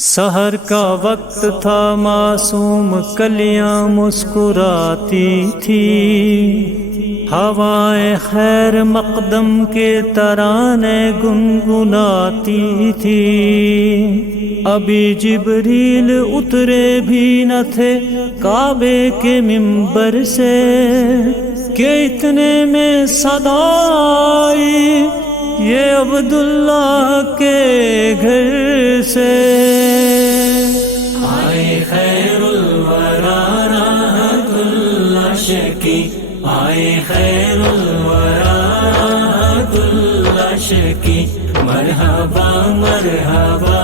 سحر کا وقت تھا، معصوم کلیاں مسکراتی تھی، ہوائے خیر مقدم کے ترانے گنگناتی تھی۔ ابھی جبریل اترے بھی نہ تھے کعبے کے منبر سے کہ اتنے میں صدا آئی یہ عبداللہ کے گھر سے۔ آئے خیر الورا راحت اللہ شکی، آئے خیر الورا راحت اللہ شکی، مرحبا مرحبا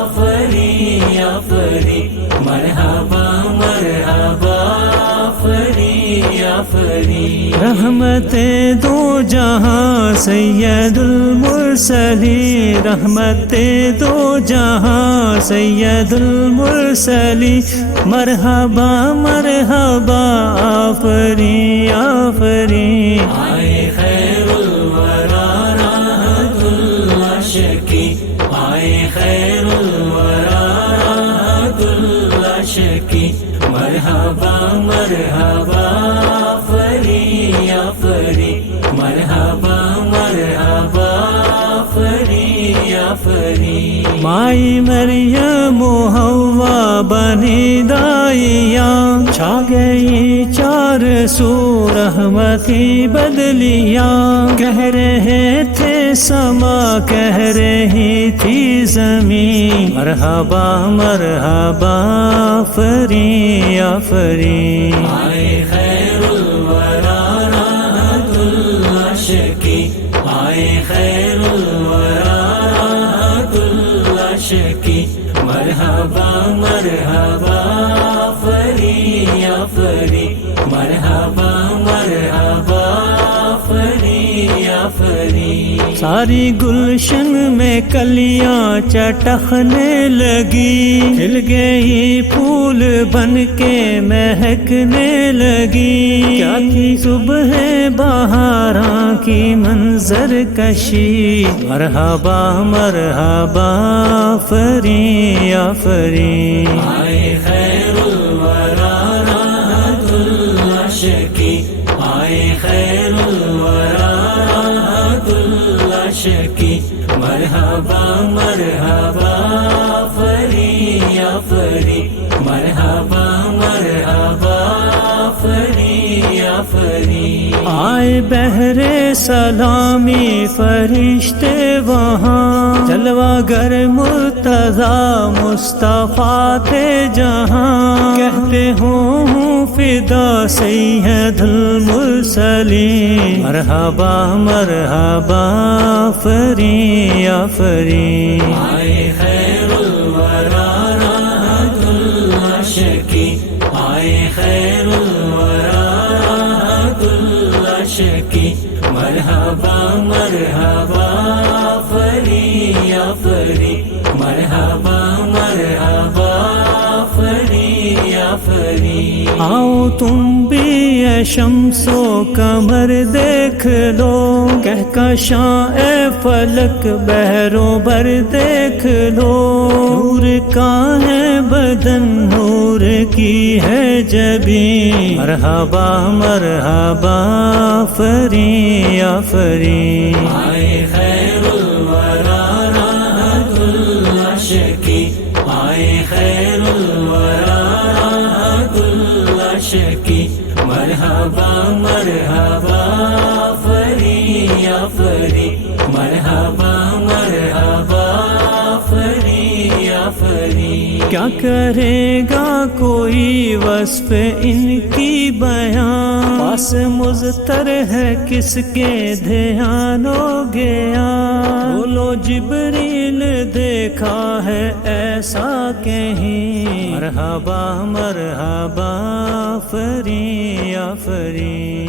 آفری آفری، مرحبا مرحبا آفری آفری۔ رحمتیں دو جہاں سید المرسلین، رحمتیں دو جہاں سید المرسلین، مرحبا مرحبا آفری آفری۔ آئے خیر الورا راحت اللہ شکی، آئے خیر الورا راحت اللہ شکی، مرحبا مرحبا آفری آفری، مرحبا مرحبا آفری آفری۔ مائی مریم و حوا بنی دائیاں، چھا گئی چار سو رحمتی بدلیاں، کہہ رہے تھے سما کہہ رہی تھی زمین، مرحبا مرحبا آفری آفری۔ آئے خیر الورا راحت اللہ شکی، آئے خیر الورا راحت اللہ شکی، مرحبا مرحبا آفری آفری، مرحبا مرحبا آفری آفری۔ ساری گلشن میں کلیاں چٹکنے لگی، کھل گئی پھول بن کے مہکنے لگی، کیا تھی صبح بہاراں کی منظر کشی، مرحبا مرحبا آفری آفری۔ آئے خیر الورا راحت اللہ شکی، آئے خیر الورا راحت اللہ شکی، مرحبا مرحبا آفری آفری، مرحبا مرحبا آفری آفری۔ آئے بہر سلامی فرشتے وہاں، جلوہ گر مرتضیٰ مصطفیٰ تھے جہاں، کہتے ہوں فدا سید المرسلین، مرحبا مرحبا آفری آفری۔ آئے خیر الورا راحت اللہ شکی، آئے خیر الورا راحت اللہ شکی، مرحبا مرحبا آفری آفری، مرحبا مرحبا آفری آفری۔ آؤ تم بھی اے شمس و قمر دیکھ لو، کہکشاں اے فلک بحر و بر دیکھ لو، نور کا ہے بدن نور کی ہے جبین، مرحبا مرحبا آفری آفری۔ آئے خیر الورا راحت اللہ شکی، آئے خیر الورا راحت اللہ شکی، مرحبا مرحبا آفری آفری، مرحبا مرحبا آفری آفری۔ کیا کرے گا کوئی وصف ان کی بیان، پاس مضطر ہے کس کے دھیان ہو گیا، بولو جبریل دیکھا ہے ایسا کہیں، مرحبا مرحبا آفری آفری۔